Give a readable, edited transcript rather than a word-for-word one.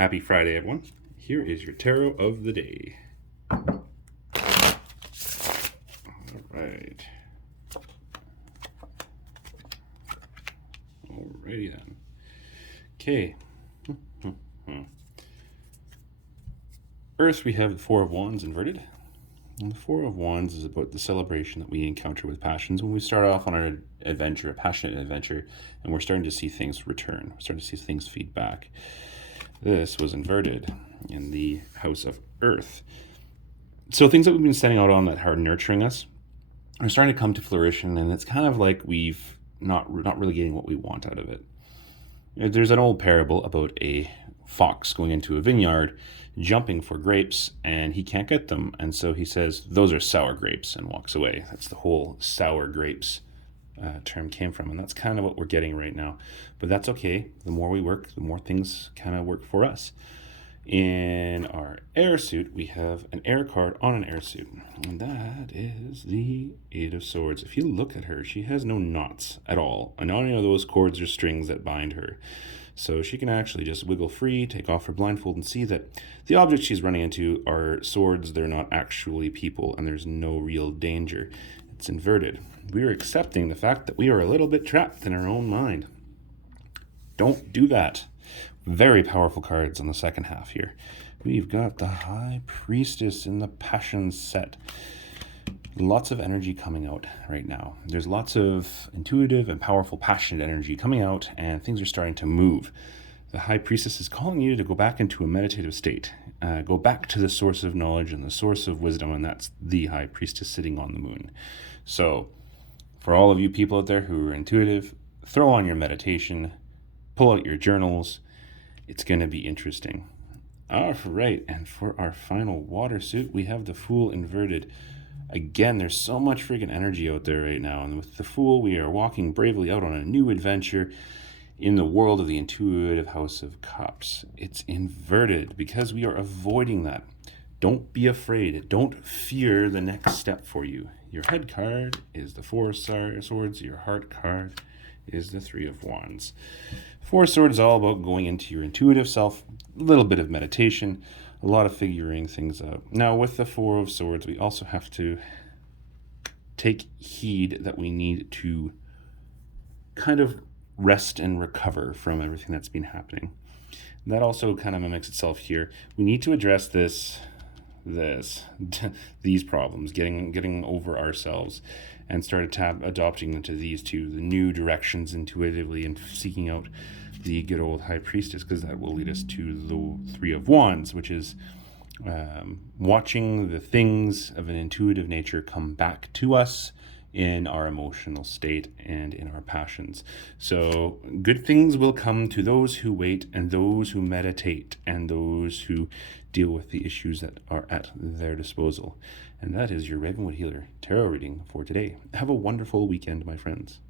Happy Friday, everyone. Here is your tarot of the day. All right. Alrighty then. Okay. First, we have the Four of Wands inverted. And the Four of Wands is about the celebration that we encounter with passions when we start off on our adventure, a passionate adventure, and we're starting to see things return. We're starting to see things feed back. This was inverted in the House of Earth. So things that we've been standing out on that are nurturing us are starting to come to fruition, and it's kind of like we've not really getting what we want out of it. There's an old parable about a fox going into a vineyard, jumping for grapes, and he can't get them. And so he says, "Those are sour grapes," and walks away. That's the whole sour grapes term came from. And that's kind of what we're getting right now. But that's okay. The more we work, the more things kind of work for us. In our air suit, we have an air card on an air suit. And that is the Eight of Swords. If you look at her, she has no knots at all. And not any of those cords or strings that bind her. So she can actually just wiggle free, take off her blindfold, and see that the objects she's running into are swords. They're not actually people, and there's no real danger. It's inverted. We are accepting the fact that we are a little bit trapped in our own mind. Don't do that. Very powerful cards on the second half here. We've got the High Priestess in the Passion set. Lots of energy coming out right now. There's lots of intuitive and powerful, passionate energy coming out, and things are starting to move. The High Priestess is calling you to go back into a meditative state. Go back to the source of knowledge and the source of wisdom, and that's the High Priestess sitting on the moon. So, for all of you people out there who are intuitive, throw on your meditation, pull out your journals. It's going to be interesting. All right, and for our final water suit, we have the Fool inverted. Again, there's so much freaking energy out there right now, and with the Fool, we are walking bravely out on a new adventure in the world of the intuitive House of Cups. It's inverted because we are avoiding that. Don't be afraid. Don't fear the next step for you. Your head card is the Four of Swords. Your heart card is the Three of Wands. Four of Swords is all about going into your intuitive self, a little bit of meditation, a lot of figuring things out. Now, with the Four of Swords, we also have to take heed that we need to kind of rest and recover from everything that's been happening. And that also kind of mimics itself here. We need to address these problems, getting over ourselves, and start adopting into these two, the new directions intuitively, and seeking out the good old High Priestess, because that will lead us to the Three of Wands, which is watching the things of an intuitive nature come back to us in our emotional state and in our passions. So good things will come to those who wait, and those who meditate, and those who deal with the issues that are at their disposal. And that is your Ravenwood Healer tarot reading for today. Have a wonderful weekend, my friends.